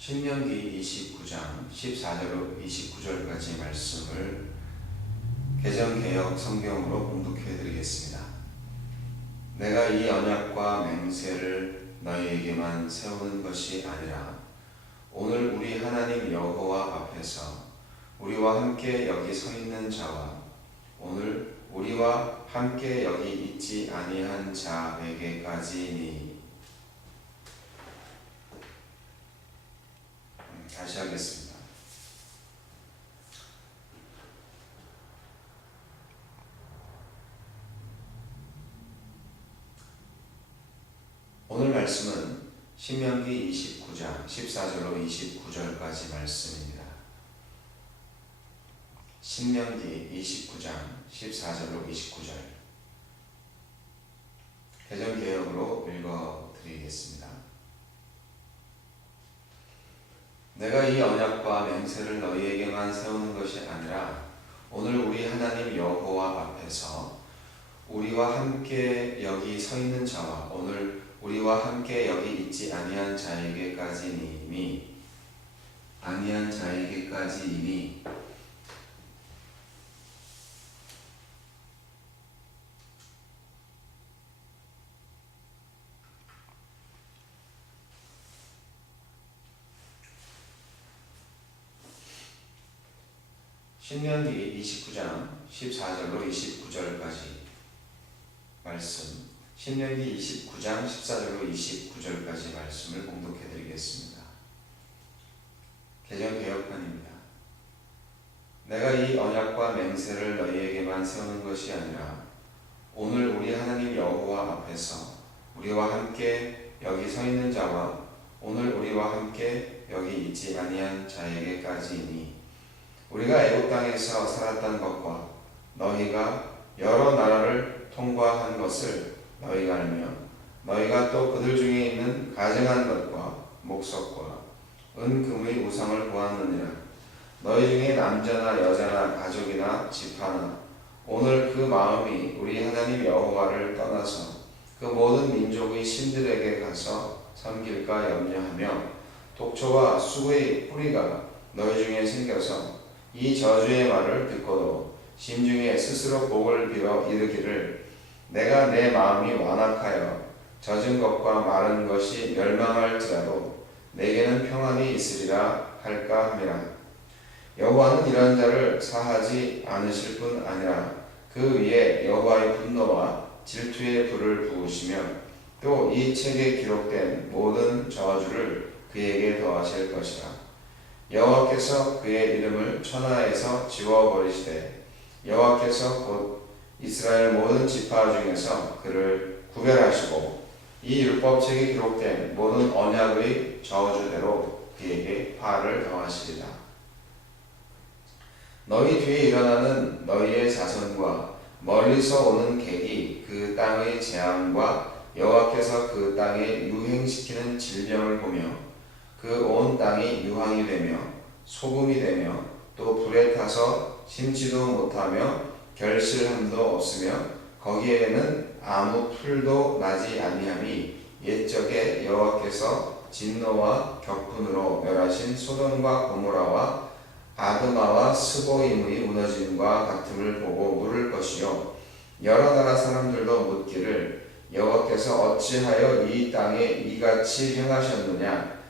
신명기 29장 14절로 29절까지 말씀을 개정개혁 성경으로 봉독해 드리겠습니다. 내가 이 언약과 맹세를 너희에게만 세우는 것이 아니라 오늘 우리 하나님 여호와 앞에서 우리와 함께 여기 서 있는 자와 오늘 우리와 함께 여기 있지 아니한 자에게까지니. 다시 하겠습니다. 오늘 말씀은 신명기 29장 14절로 29절까지 말씀입니다. 신명기 29장 14절로 29절 개정개혁으로 읽어드리겠습니다. 내가 이 언약과 맹세를 너희에게만 세우는 것이 아니라 오늘 우리 하나님 여호와 앞에서 우리와 함께 여기 서 있는 자와 오늘 우리와 함께 여기 있지 아니한 자에게까지니 신명기 29장 14절로 29절까지 말씀, 신명기 29장 14절로 29절까지 말씀을 봉독해 드리겠습니다. 개정개혁판입니다. 내가 이 언약과 맹세를 너희에게만 세우는 것이 아니라 오늘 우리 하나님 여호와 앞에서 우리와 함께 여기 서 있는 자와 오늘 우리와 함께 여기 있지 아니한 자에게까지니 우리가 애굽 땅에서 살았던 것과 너희가 여러 나라를 통과한 것을 너희가 알며 너희가 또 그들 중에 있는 가증한 것과 목석과 은금의 우상을 보았느니라. 너희 중에 남자나 여자나 가족이나 지파나 오늘 그 마음이 우리 하나님 여호와를 떠나서 그 모든 민족의 신들에게 가서 섬길까 염려하며 독초와 쑥의 뿌리가 너희 중에 생겨서 이 저주의 말을 듣고도 심중에 스스로 복을 빌어 이르기를 내가 내 마음이 완악하여 젖은 것과 마른 것이 멸망할지라도 내게는 평안이 있으리라 할까 함이라. 여호와는 이런 자를 사하지 않으실 뿐 아니라 그 위에 여호와의 분노와 질투의 불을 부으시며 또 이 책에 기록된 모든 저주를 그에게 더하실 것이라. 여호와께서 그의 이름을 천하에서 지워버리시되 여호와께서 곧 이스라엘 모든 지파 중에서 그를 구별하시고 이 율법책에 기록된 모든 언약의 저주대로 그에게 화를 더하시리라. 너희 뒤에 일어나는 너희의 자손과 멀리서 오는 객이 그 땅의 재앙과 여호와께서 그 땅에 유행시키는 질병을 보며 그 온 땅이 유황이 되며 소금이 되며 또 불에 타서 심지도 못하며 결실함도 없으며 거기에는 아무 풀도 나지 아니함이 옛적에 여호와께서 진노와 격분으로 멸하신 소돔과 고모라와 아드마와 스보임의 무너짐과 같음을 보고 물을 것이요 여러 나라 사람들도 묻기를 여호와께서 어찌하여 이 땅에 이같이 행하셨느냐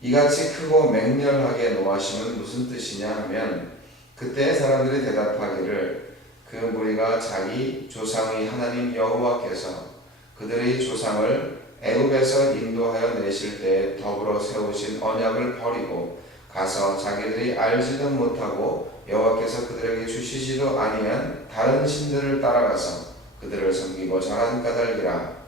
이같이 크고 맹렬하게 노하심은 무슨 뜻이냐 하면 그때 사람들이 대답하기를 그 무리가 자기 조상의 하나님 여호와께서 그들의 조상을 애굽에서 인도하여 내실 때 더불어 세우신 언약을 버리고 가서 자기들이 알지도 못하고 여호와께서 그들에게 주시지도 아니한 다른 신들을 따라가서 그들을 섬기고 절한 까닭이라.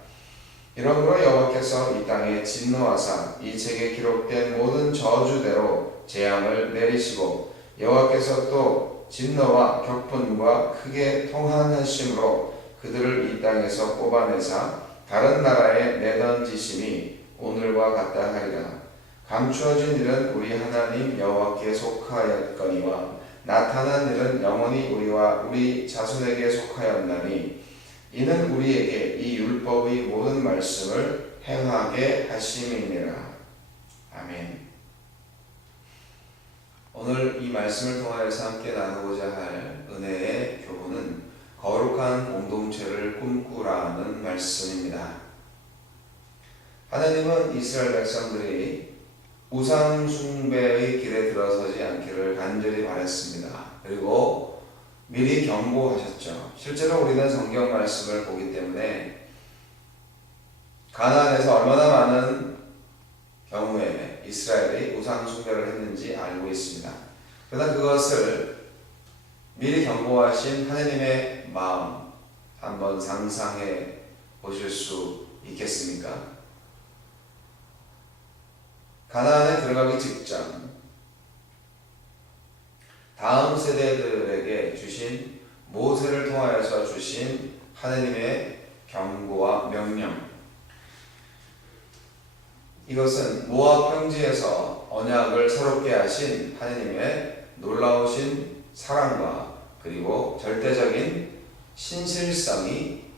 이러므로 여호와께서 이 땅에 진노하사 이 책에 기록된 모든 저주대로 재앙을 내리시고 여호와께서 또 진노와 격분과 크게 통한하심으로 그들을 이 땅에서 뽑아내사 다른 나라에 내던지심이 오늘과 같다 하리라. 감추어진 일은 우리 하나님 여호와께 속하였거니와 나타난 일은 영원히 우리와 우리 자손에게 속하였나니 이는 우리에게 이 율법의 모든 말씀을 행하게 하심이니라. 아멘. 오늘 이 말씀을 통하여서 함께 나누고자 할 은혜의 교훈은 거룩한 공동체를 꿈꾸라는 말씀입니다. 하나님은 이스라엘 백성들이 우상 숭배의 길에 들어서지 않기를 간절히 바랐습니다. 그리고 미리 경고하셨죠. 실제로 우리는 성경 말씀을 보기 때문에 가나안에서 얼마나 많은 경우에 이스라엘이 우상 숭배를 했는지 알고 있습니다. 그러나 그것을 미리 경고하신 하나님의 마음 한번 상상해 보실 수 있겠습니까? 가나안에 들어가기 직전 다음 세대들에게 주신 모세를 통하여서 주신 하나님의 경고와 명령, 이것은 모압 평지에서 언약을 새롭게 하신 하나님의 놀라우신 사랑과 그리고 절대적인 신실성이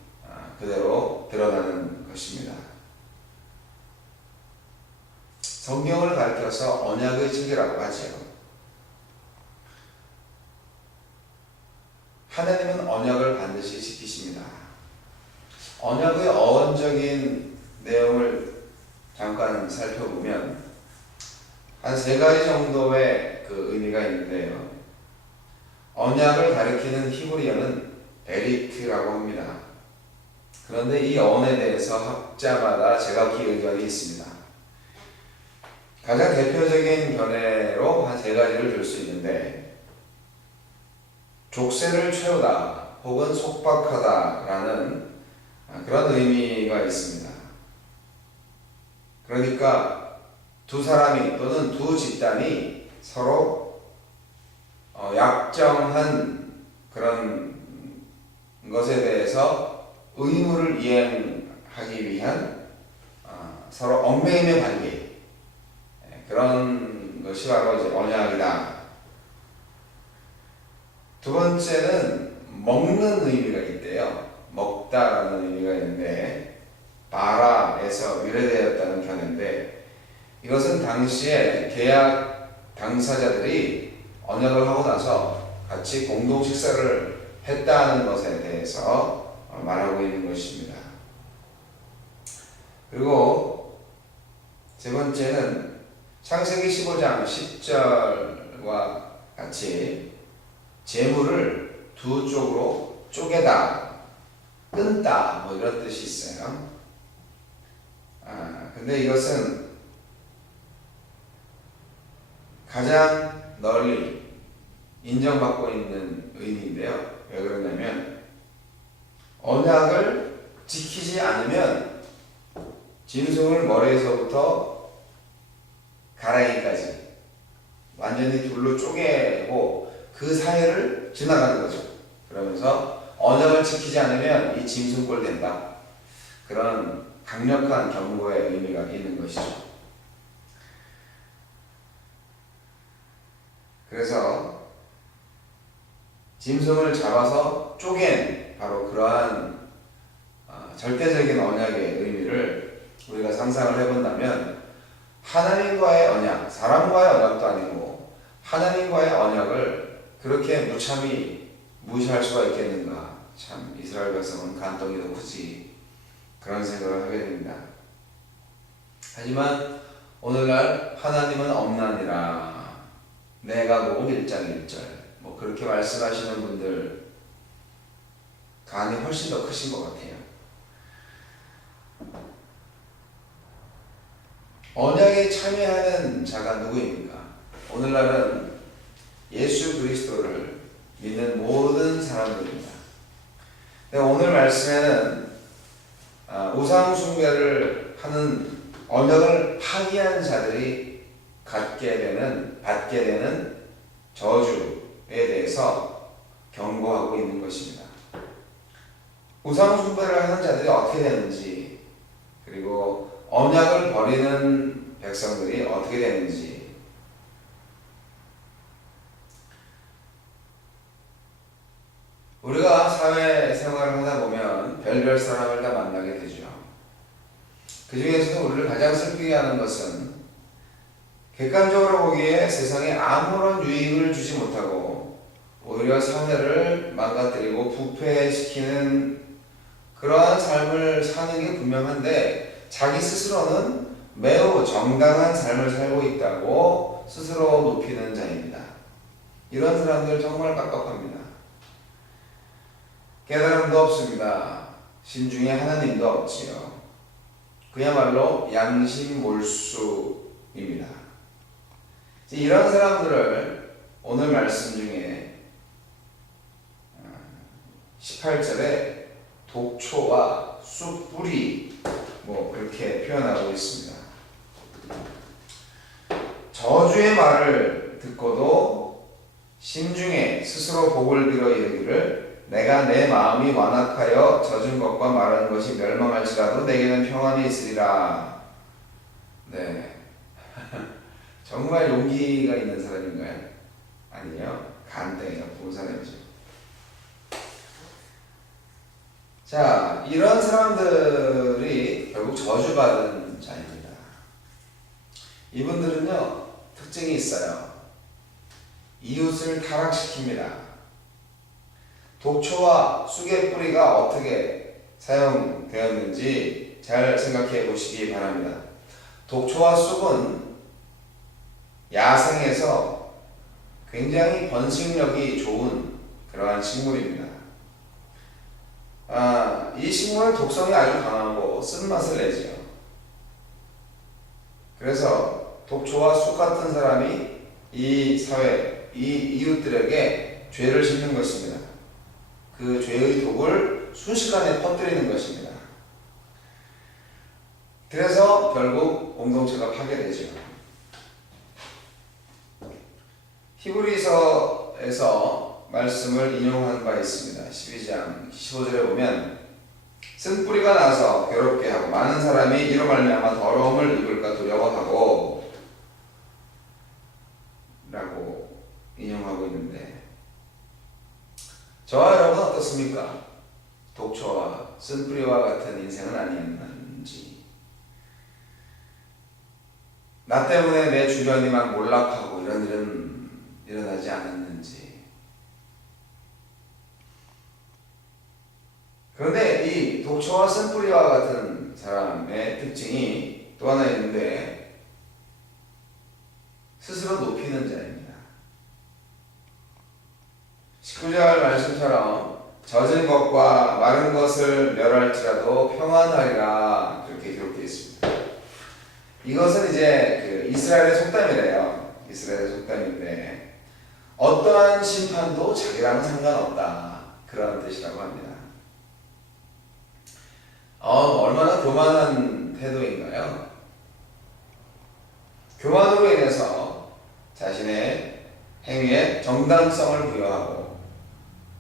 그대로 드러나는 것입니다. 성경을 가리켜서 언약의 증거라고 하죠. 하나님은 언약을 반드시 지키십니다. 언약의 어원적인 내용을 잠깐 살펴보면 한 세 가지 정도의 그 의미가 있는데요. 언약을 가리키는 히브리어는 베리트라고 합니다. 그런데 이 언에 대해서 학자마다 제각기 의견이 있습니다. 가장 대표적인 견해로 한 세 가지를 들 수 있는데, 족쇄를 채우다 혹은 속박하다라는 그런 의미가 있습니다. 그러니까 두 사람이 또는 두 집단이 서로 약정한 그런 것에 대해서 의무를 이행하기 위한 서로 얽매임의 관계, 그런 것이 바로 이제 언약이다. 두 번째는 먹는 의미가 있대요. 먹다라는 의미가 있는데 바라에서 유래되었다는 견해인데, 이것은 당시에 계약 당사자들이 언약을 하고 나서 같이 공동 식사를 했다는 것에 대해서 말하고 있는 것입니다. 그리고 세 번째는 창세기 15장 10절과 같이 재물을 두 쪽으로 쪼개다, 끊다, 뭐 이런 뜻이 있어요. 근데 이것은 가장 널리 인정받고 있는 의미인데요. 왜 그러냐면 언약을 지키지 않으면 짐승을 머리에서부터 가랑이까지 완전히 둘로 쪼개고 그 사이를 지나가는 거죠. 그러면서 언약을 지키지 않으면 이 짐승꼴 된다. 그런 강력한 경고의 의미가 있는 것이죠. 그래서 짐승을 잡아서 쪼갠 바로 그러한 절대적인 언약의 의미를 우리가 상상을 해본다면, 하나님과의 언약, 사람과의 언약도 아니고 하나님과의 언약을 그렇게 무참히 무시할 수가 있겠는가. 참 이스라엘 백성은 간덩이 높으지, 그런 생각을 하게 됩니다. 하지만 오늘날 하나님은 없나니라, 내가복음 1장 1절 뭐 그렇게 말씀하시는 분들 간이 훨씬 더 크신 것 같아요. 언약에 참여하는 자가 누구입니까? 오늘날은 예수 그리스도를 믿는 모든 사람들입니다. 오늘 말씀에는 우상 숭배를 하는 언약을 파기한 자들이 받게 되는 저주에 대해서 경고하고 있는 것입니다. 우상 숭배를 하는 자들이 어떻게 되는지, 그리고 언약을 버리는 백성들이 어떻게 되는지, 우리가 사회생활을 하다 보면 별별 사람을 다 만나게 되죠. 그 중에서도 우리를 가장 슬프게 하는 것은 객관적으로 보기에 세상에 아무런 유익을 주지 못하고 오히려 사회를 망가뜨리고 부패시키는 그러한 삶을 사는 게 분명한데 자기 스스로는 매우 정당한 삶을 살고 있다고 스스로 높이는 자입니다. 이런 사람들 정말 깝깝합니다. 깨달음도 없습니다. 신중에 하나님도 없지요. 그야말로 양심몰수입니다. 이런 사람들을 오늘 말씀 중에 18절에 독초와 쑥뿌리 그렇게 표현하고 있습니다. 저주의 말을 듣고도 심중에 스스로 복을 빌어 이르기를 내가 내 마음이 완악하여 젖은 것과 마른 것이 멸망할지라도 내게는 평안이 있으리라. 네. 정말 용기가 있는 사람인가요? 아니에요. 간땡이가 부은 사람이죠. 자, 이런 사람들이 결국 저주받은 자입니다. 이분들은요, 특징이 있어요. 이웃을 타락시킵니다. 독초와 쑥의 뿌리가 어떻게 사용되었는지 잘 생각해 보시기 바랍니다. 독초와 쑥은 야생에서 굉장히 번식력이 좋은 그러한 식물입니다. 이 식물은 독성이 아주 강하고 쓴맛을 내지요. 그래서 독초와 쑥 같은 사람이 이 사회, 이 이웃들에게 죄를 짓는 것입니다. 그 죄의 독을 순식간에 퍼뜨리는 것입니다. 그래서 결국 공동체가 파괴되죠. 히브리서에서 말씀을 인용한 바 있습니다. 12장 15절에 보면 쓴뿌리가 나서 괴롭게 하고 많은 사람이 이로 말미암아 더러움을 입을까 두려워하고 라고 인용하고 있는데 저와 여러분은 어떻습니까? 독초와 쓴뿌리와 같은 인생은 아니었는지, 나 때문에 내 주변이 막 몰락하고 이런 일은 일어나지 않았는지. 그런데 이 독초와 쓴뿌리와 같은 사람의 특징이 또 하나 있는데 스스로 높이는 자입니다. 19절 말씀처럼 젖은 것과 마른 것을 멸할지라도 평안하리라 그렇게 기록되어 있습니다. 이것은 이제 그 이스라엘의 속담이래요. 이스라엘의 속담인데 어떠한 심판도 자기랑은 상관없다 그런 뜻이라고 합니다. 얼마나 교만한 태도인가요? 교만으로 인해서 자신의 행위에 정당성을 부여하고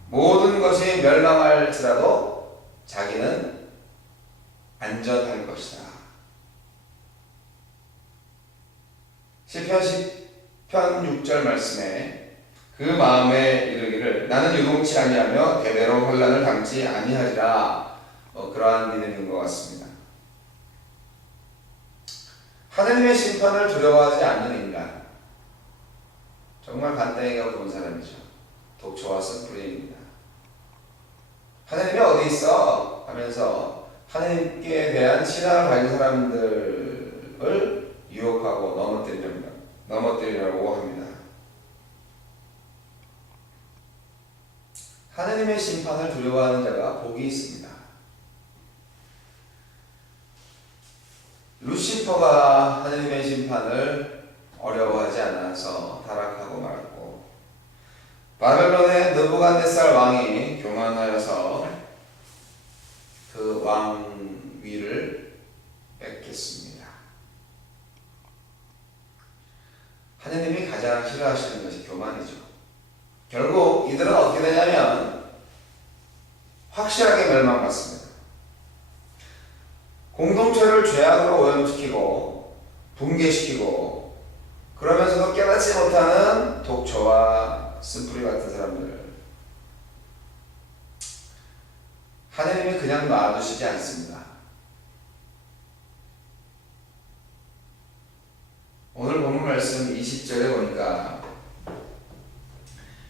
모든 것이 멸망할지라도 자기는 안전할 것이다. 시편 10편 6절 말씀에 그 마음에 이르기를 나는 유동치 아니하며 대대로 혼란을 당치 아니하리라. 그러한 믿음인 것 같습니다. 하느님의 심판을 두려워하지 않는 인간, 정말 간땡이가 부은 사람이죠. 독초와 쓴뿌리입니다. 하느님이 어디 있어? 하면서 하느님께 대한 신앙을 가진 사람들을 유혹하고 넘어뜨리려고 합니다. 하느님의 심판을 두려워하는 자가 복이 있습니다. 루시퍼가 하느님의 심판을 어려워하지 않아서 타락하고 말았고, 바벨론의 느부갓네살 왕이 교만하여서 그 왕위를 뺏겼습니다. 하느님이 가장 싫어하시는 것이 교만이죠. 결국 이들은 어떻게 되냐면 확실하게 멸망받습니다. 공동체를 죄악으로 오염시키고 붕괴시키고 그러면서도 깨닫지 못하는 독초와 쓴뿌리 같은 사람들, 하느님이 그냥 놔두시지 않습니다. 오늘 본문 말씀 말씀 20절에 보니까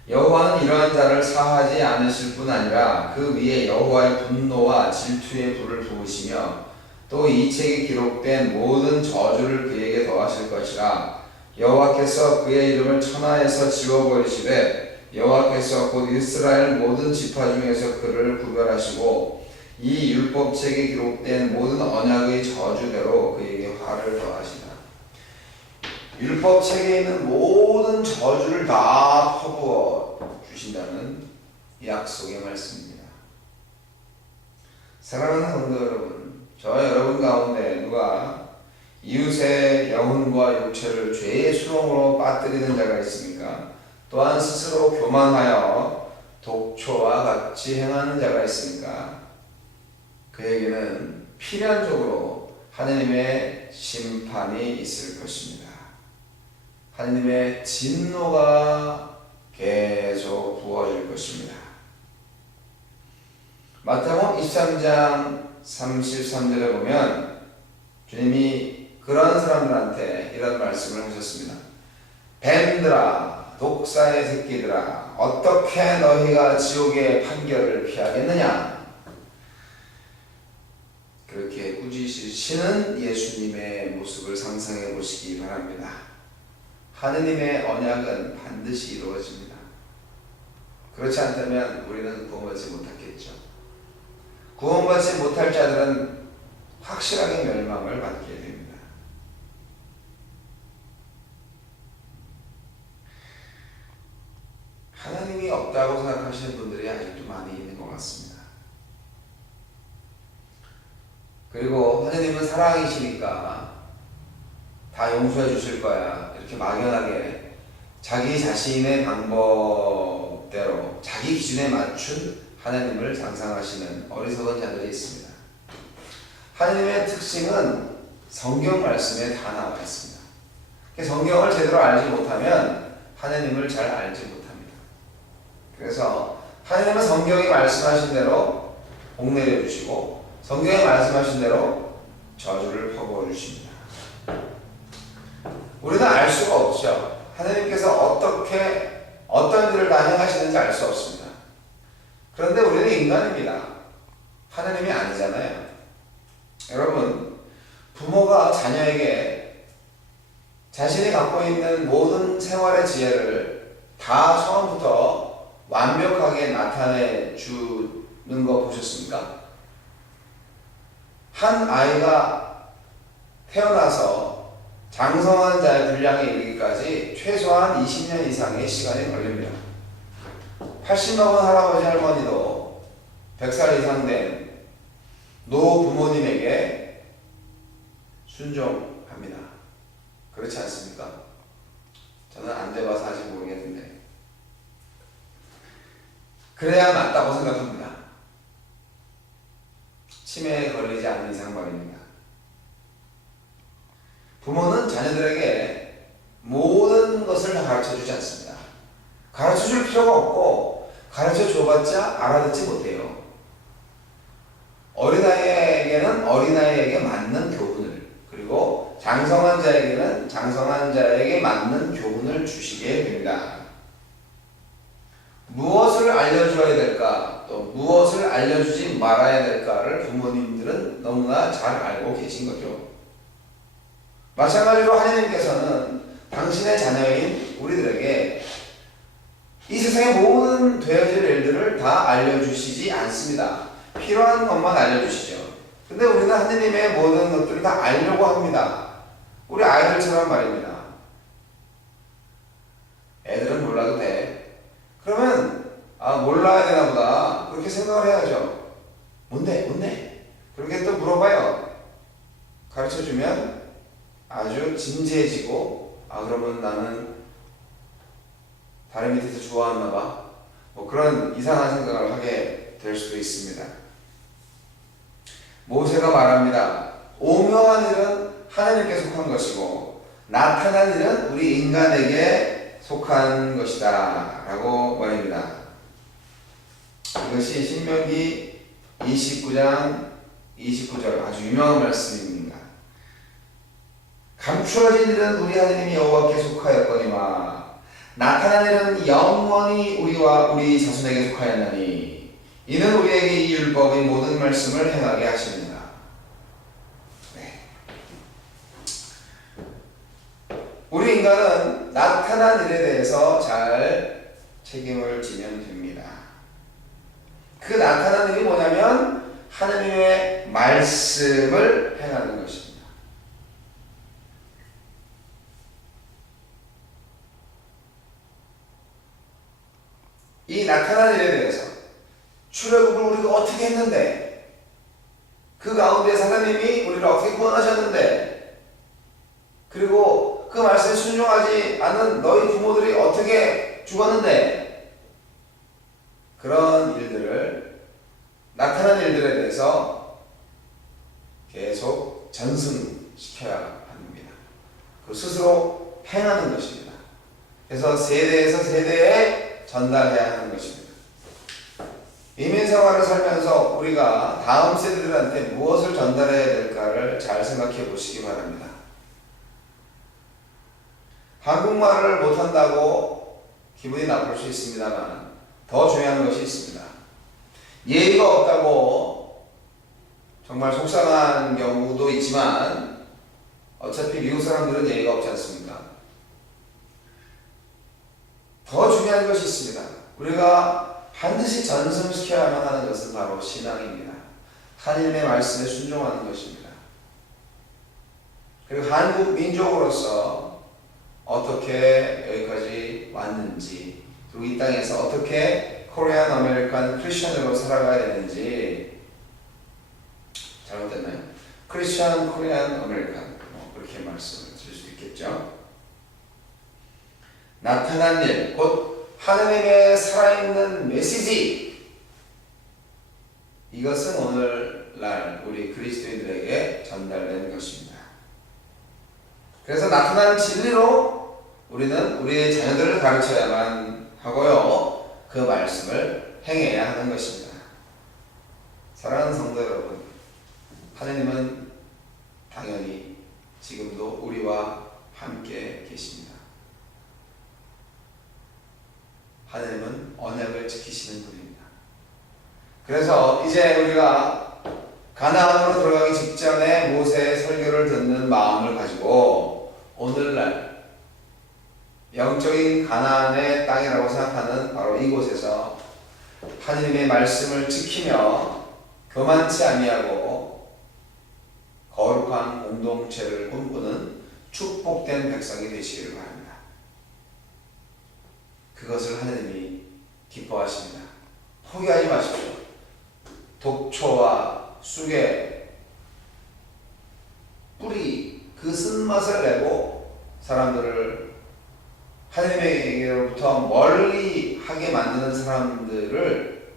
여호와는 이러한 자를 사하지 않으실 뿐 아니라 그 위에 여호와의 분노와 질투의 불을 부으시며 또 이 책에 기록된 모든 저주를 그에게 더하실 것이라. 여호와께서 그의 이름을 천하에서 지워버리시되 여호와께서 곧 이스라엘 모든 지파 중에서 그를 구별하시고 이 율법책에 기록된 모든 언약의 저주대로 그에게 화를 더하시라. 율법책에 있는 모든 저주를 다 퍼부어 주신다는 약속의 말씀입니다. 사랑하는 성도 여러분, 저 여러분 가운데 누가 이웃의 영혼과 육체를 죄의 수렁으로 빠뜨리는 자가 있습니까? 또한 스스로 교만하여 독초와 같이 행하는 자가 있습니까? 그에게는 필연적으로 하나님의 심판이 있을 것입니다. 하나님의 진노가 계속 부어질 것입니다. 마태복음 23장 33절에 보면 주님이 그런 사람들한테 이런 말씀을 하셨습니다. 뱀들아, 독사의 새끼들아, 어떻게 너희가 지옥의 판결을 피하겠느냐? 그렇게 꾸짖으시는 예수님의 모습을 상상해 보시기 바랍니다. 하느님의 언약은 반드시 이루어집니다. 그렇지 않다면 우리는 구원받지 못하겠죠. 구원받지 못할 자들은 확실하게 멸망을 받게 됩니다. 하나님이 없다고 생각하시는 분들이 아직도 많이 있는 것 같습니다. 그리고 하나님은 사랑이시니까 다 용서해 주실 거야, 이렇게 막연하게 자기 자신의 방법대로 자기 기준에 맞춘 하나님을 상상하시는 어리석은 자들이 있습니다. 하나님의 특징은 성경 말씀에 다 나와 있습니다. 성경을 제대로 알지 못하면 하나님을 잘 알지 못합니다. 그래서 하나님은 성경이 말씀하신 대로 복 내려주시고 성경이 말씀하신 대로 저주를 퍼부어 주십니다. 우리는 알 수가 없죠. 하나님께서 어떻게 어떤 일을 다 행하시는지 알 수 없습니다. 그런데 우리는 인간입니다. 하나님이 아니잖아요. 여러분, 부모가 자녀에게 자신이 갖고 있는 모든 생활의 지혜를 다 처음부터 완벽하게 나타내 주는 거 보셨습니까? 한 아이가 태어나서 장성한 자의 분량에 이르기까지 최소한 20년 이상의 시간이 걸립니다. 80 넘은 할아버지 할머니도 100살 이상 된 노부모님에게 순종합니다. 그렇지 않습니까? 저는 안 돼봐서 아직 모르겠는데 그래야 맞다고 생각합니다. 치매에 걸리지 않는 이상 말입니다. 부모는 자녀들에게 모든 것을 다 가르쳐주지 않습니다. 가르쳐줄 필요가 없고 가르쳐 줘봤자 알아듣지 못해요. 어린아이에게는 어린아이에게 맞는 교훈을, 그리고 장성한 자에게는 장성한 자에게 맞는 교훈을 주시게 됩니다. 무엇을 알려줘야 될까, 또 무엇을 알려주지 말아야 될까를 부모님들은 너무나 잘 알고 계신 거죠. 마찬가지로 하나님께서는 당신의 자녀인 우리들에게 이 세상의 모든 되어질 일들을 다 알려주시지 않습니다. 필요한 것만 알려주시죠. 근데 우리는 하느님의 모든 것들을 다 알려고 합니다. 우리 아이들처럼 말입니다. 애들은 몰라도 돼. 그러면 몰라야 되나 보다, 그렇게 생각을 해야죠. 뭔데? 그렇게 또 물어봐요. 가르쳐주면 아주 진지해지고, 그러면 나는 다른 밑에서 좋아하나 봐, 그런 이상한 생각을 하게 될 수도 있습니다. 모세가 말합니다. 오묘한 일은 하나님께 속한 것이고 나타난 일은 우리 인간에게 속한 것이다 라고 말입니다. 이것이 신명기 29장 29절 아주 유명한 말씀입니다. 감추어진 일은 우리 하나님 여호와께 속하였거니와 나타난 일은 영원히 우리와 우리 자손에게 속하였나니 이는 우리에게 이 율법의 모든 말씀을 행하게 하십니다. 네. 우리 인간은 나타난 일에 대해서 잘 책임을 지면 됩니다. 그 나타난 일이 뭐냐면 하나님의 말씀을 행하는 것입니다. 이 나타난 일에 대해서 출애굽을 우리가 어떻게 했는데, 그 가운데 하나님이 우리를 어떻게 구원하셨는데, 그리고 그 말씀에 순종하지 않은 너희 부모들이 어떻게 죽었는데, 그런 일들을, 나타난 일들에 대해서 계속 전승시켜야 합니다. 그 스스로 행하는 것입니다. 그래서 세대에서 세대에 전달해야 하는 것입니다. 이민 생활을 살면서 우리가 다음 세대들한테 무엇을 전달해야 될까를 잘 생각해 보시기 바랍니다. 한국말을 못한다고 기분이 나쁠 수 있습니다만 더 중요한 것이 있습니다. 예의가 없다고 정말 속상한 경우도 있지만 어차피 미국 사람들은 예의가 없지 않습니까? 더 중요한 것이 있습니다. 우리가 반드시 전승시켜야만 하는 것은 바로 신앙입니다. 하나님의 말씀에 순종하는 것입니다. 그리고 한국 민족으로서 어떻게 여기까지 왔는지, 그리고 이 땅에서 어떻게 코리안 아메리칸 크리스천으로 살아가야 되는지, 잘못됐나요? 크리스천 코리안 아메리칸, 그렇게 말씀을 드릴 수 있겠죠. 나타난 일, 곧 하나님의 살아있는 메시지, 이것은 오늘날 우리 그리스도인들에게 전달된 것입니다. 그래서 나타난 진리로 우리는 우리의 자녀들을 가르쳐야만 하고요, 그 말씀을 행해야 하는 것입니다. 사랑하는 성도 여러분, 하나님은 당연히 지금도 우리와 함께 계십니다. 하나님은 언약을 지키시는 분입니다. 그래서 이제 우리가 가나안으로 들어가기 직전에 모세의 설교를 듣는 마음을 가지고 오늘날 영적인 가나안의 땅이라고 생각하는 바로 이곳에서 하나님의 말씀을 지키며 교만치 아니하고 거룩한 공동체를 꿈꾸는 축복된 백성이 되시기를 바랍니다. 그것을 하나님이 기뻐하십니다. 포기하지 마십시오. 독초와 쑥의 뿌리, 그 쓴맛을 내고 사람들을 하나님에게로부터 멀리 하게 만드는 사람들을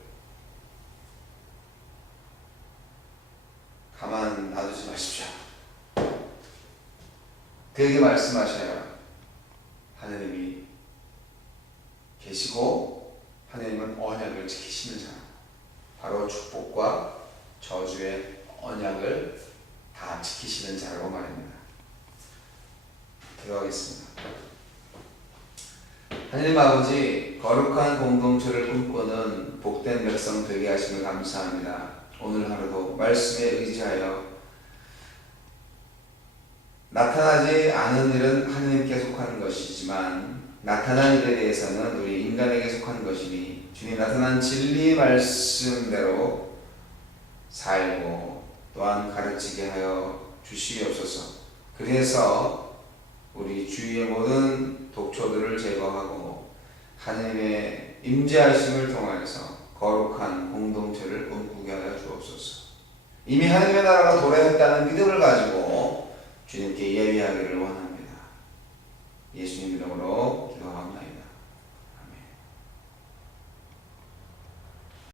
가만 놔두지 마십시오. 그에게 말씀하셔야 하나님이 계시고 하나님은 언약을 지키시는 사람, 바로 축복과 저주의 언약을 다 지키시는 자라고 말입니다. 기도하겠습니다. 하나님 아버지, 거룩한 공동체를 꿈꾸는 복된 백성 되게 하심을 감사합니다. 오늘 하루도 말씀에 의지하여 나타나지 않은 일은 하나님께 속한 것이지만 나타난 일에 대해서는 우리 인간에게 속한 것이니 주님 나타난 진리 말씀대로 살고 또한 가르치게 하여 주시옵소서. 그래서 우리 주위의 모든 독초들을 제거하고 하나님의 임재하심을 통하여서 거룩한 공동체를 꿈꾸게 하여 주옵소서. 이미 하나님의 나라가 도래했다는 믿음을 가지고 주님께 예배하기를 원합니다. 예수님 이름으로 기도합니다.